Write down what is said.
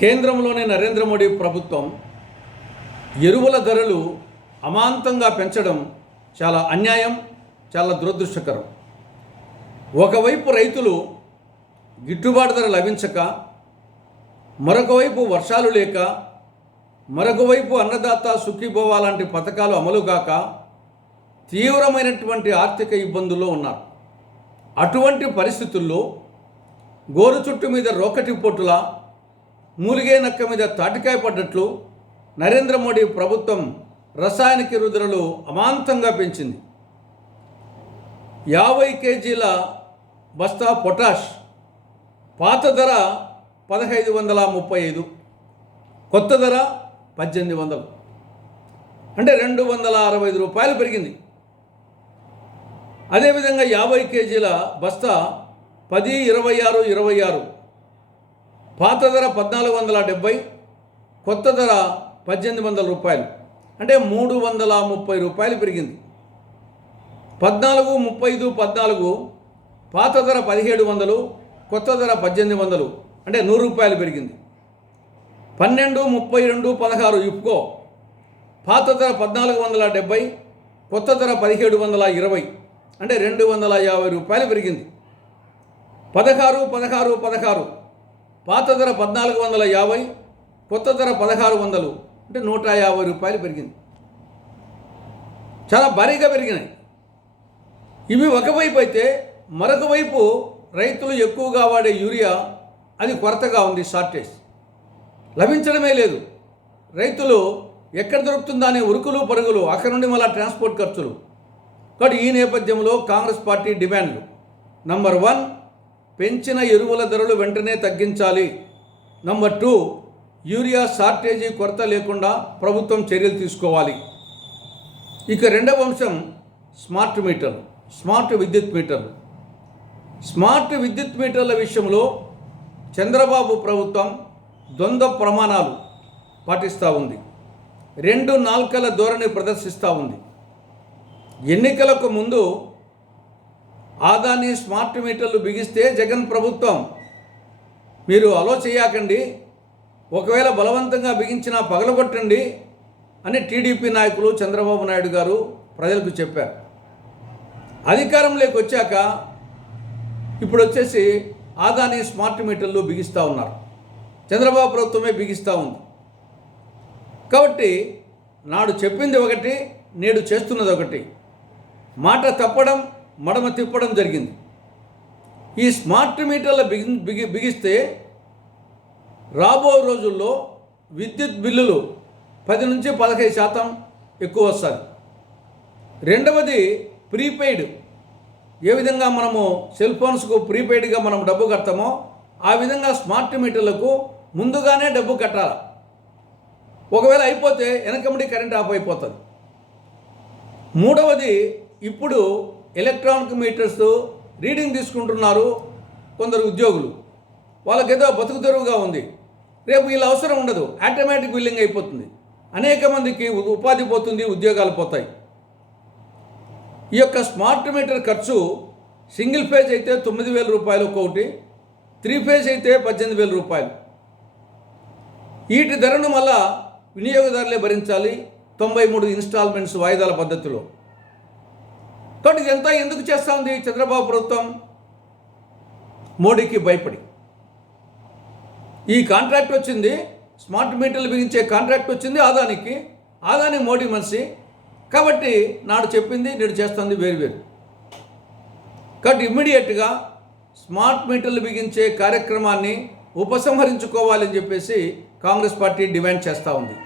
కేంద్రంలోనే నరేంద్ర మోడీ ప్రభుత్వం ఎరువుల ధరలు అమాంతంగా పెంచడం చాలా అన్యాయం చాలా దురదృష్టకరం. ఒకవైపు రైతులు గిట్టుబాటు ధర లభించక మరొక వైపు వర్షాలు లేక మరొక వైపు అన్నదాత సుఖీభవ లాంటి పథకాలు అమలు కాక తీవ్రమైనటువంటి ఆర్థిక ఇబ్బందుల్లో ఉన్నారు. అటువంటి పరిస్థితుల్లో గోరు చుట్టు మీద రోకటి పొట్టులా మూలిగే నక్క మీద తాటికాయ పడ్డట్లు నరేంద్ర మోడీ ప్రభుత్వం రసాయనిక ఎరువులను అమాంతంగా పెంచింది. యాభై కేజీల బస్తా పొటాష్ పాత ధర పదహైదు వందల ముప్పై ఐదు కొత్త ధర పద్దెనిమిది వందలు. అంటే రెండు వందల అరవై ఐదు రూపాయలు పెరిగింది. అదేవిధంగా యాభై కేజీల బస్తా పది ఇరవై ఆరు ఇరవై ఆరు పాత ధర పద్నాలుగు వందల డెబ్బై కొత్త ధర పద్దెనిమిది వందల రూపాయలు. అంటే మూడు వందల ముప్పై రూపాయలు పెరిగింది. పద్నాలుగు ముప్పై ఐదు పద్నాలుగు పాత ధర పదిహేడు వందలు కొత్త ధర పద్దెనిమిది వందలు అంటే నూరు రూపాయలు పెరిగింది. పన్నెండు ముప్పై రెండు పదహారు ఇప్పుకో పాత ధర పద్నాలుగు వందల డెబ్బై కొత్త ధర పదిహేడు వందల ఇరవై అంటే రెండు వందల యాభై రూపాయలు పెరిగింది. పదహారు పదహారు పదహారు పాత ధర పద్నాలుగు వందల యాభై కొత్త ధర పదహారు వందలు. అంటే నూట యాభై రూపాయలు పెరిగింది. చాలా భారీగా పెరిగినాయి. ఇవి ఒకవైపు అయితే మరొక వైపు రైతులు ఎక్కువగా వాడే యూరియా అది కొరతగా ఉంది షార్టేజ్. లభించడమే లేదు. రైతులు ఎక్కడ దొరుకుతుందా అనే ఉరుకులు పరుగులు అక్కడ నుండి మళ్ళా ట్రాన్స్పోర్ట్ ఖర్చులు. కాబట్టి ఈ నేపథ్యంలో కాంగ్రెస్ పార్టీ డిమాండ్లు. నంబర్ వన్ పెంచిన ఎరువుల ధరలు వెంటనే తగ్గించాలి. నంబర్ టూ యూరియా షార్టేజీ కొరత లేకుండా ప్రభుత్వం చర్యలు తీసుకోవాలి. ఇక రెండవ అంశం స్మార్ట్ మీటర్ స్మార్ట్ విద్యుత్ మీటర్లు స్మార్ట్ విద్యుత్ మీటర్ల విషయంలో చంద్రబాబు ప్రభుత్వం ద్వంద్వ ప్రమాణాలు పాటిస్తూ ఉంది. రెండు నాల్కల ధోరణి ప్రదర్శిస్తూ ఉంది. ఎన్నికలకు ముందు ఆదాని స్మార్ట్ మీటర్లు బిగిస్తే జగన్ ప్రభుత్వం. మీరు అలో చేయకండి ఒకవేళ బలవంతంగా బిగించినా పగలగొట్టండి అని టీడీపీ నాయకులు చంద్రబాబు నాయుడు గారు ప్రజలకు చెప్పారు. అధికారంలోకి వచ్చాక ఇప్పుడు వచ్చేసి ఆదాని స్మార్ట్ మీటర్లు బిగిస్తూ ఉన్నారు. చంద్రబాబు ప్రభుత్వమే బిగిస్తూ ఉంది. కాబట్టి నాడు చెప్పింది ఒకటి నేడు చేస్తున్నది ఒకటి. మాట తప్పడం మడమ తిప్పడం జరిగింది. ఈ స్మార్ట్ మీటర్ల బిగి బిగి బిగిస్తే రాబో రోజుల్లో విద్యుత్ బిల్లులు పది నుంచి పదహైదు శాతం ఎక్కువ వస్తుంది రెండవది ప్రీపెయిడ్. ఏ విధంగా మనము సెల్ ఫోన్స్కు ప్రీపెయిడ్గా మనం డబ్బు కడతామో ఆ విధంగా స్మార్ట్ మీటర్లకు ముందుగానే డబ్బు కట్టాలి. ఒకవేళ అయిపోతే వెనకముడి కరెంట్ ఆఫ్ అయిపోతుంది. మూడవది ఇప్పుడు ఎలక్ట్రానిక్ మీటర్స్ రీడింగ్ తీసుకుంటున్నారు కొందరు ఉద్యోగులు. వాళ్ళకేదో బతుకు తెరువుగా ఉంది. రేపు వీళ్ళ అవసరం ఉండదు. ఆటోమేటిక్ బిల్లింగ్ అయిపోతుంది. అనేక మందికి ఉపాధి పోతుంది ఉద్యోగాలు పోతాయి. ఈ యొక్క స్మార్ట్ మీటర్ ఖర్చు సింగిల్ ఫేజ్ అయితే తొమ్మిది వేల రూపాయలు ఒక్కొక్కటి త్రీ ఫేజ్ అయితే పద్దెనిమిది వేల రూపాయలు. వీటి ధరను మళ్ళా వినియోగదారులే భరించాలి తొంభై మూడు ఇన్స్టాల్మెంట్స్ వాయిదాల పద్ధతిలో. కాబట్టి ఇదంతా ఎందుకు చేస్తూ ఉంది చంద్రబాబు ప్రభుత్వం? మోడీకి భయపడి. ఈ కాంట్రాక్ట్ వచ్చింది స్మార్ట్ మీటర్లు బిగించే కాంట్రాక్ట్ వచ్చింది ఆదానికి. ఆదాని మోడీ మనిషి. కాబట్టి నాడు చెప్పింది నేడు చేస్తుంది వేరు వేరు. కాబట్టి ఇమ్మీడియట్గా స్మార్ట్ మీటర్లు బిగించే కార్యక్రమాన్ని ఉపసంహరించుకోవాలని చెప్పేసి కాంగ్రెస్ పార్టీ డిమాండ్ చేస్తూ ఉంది.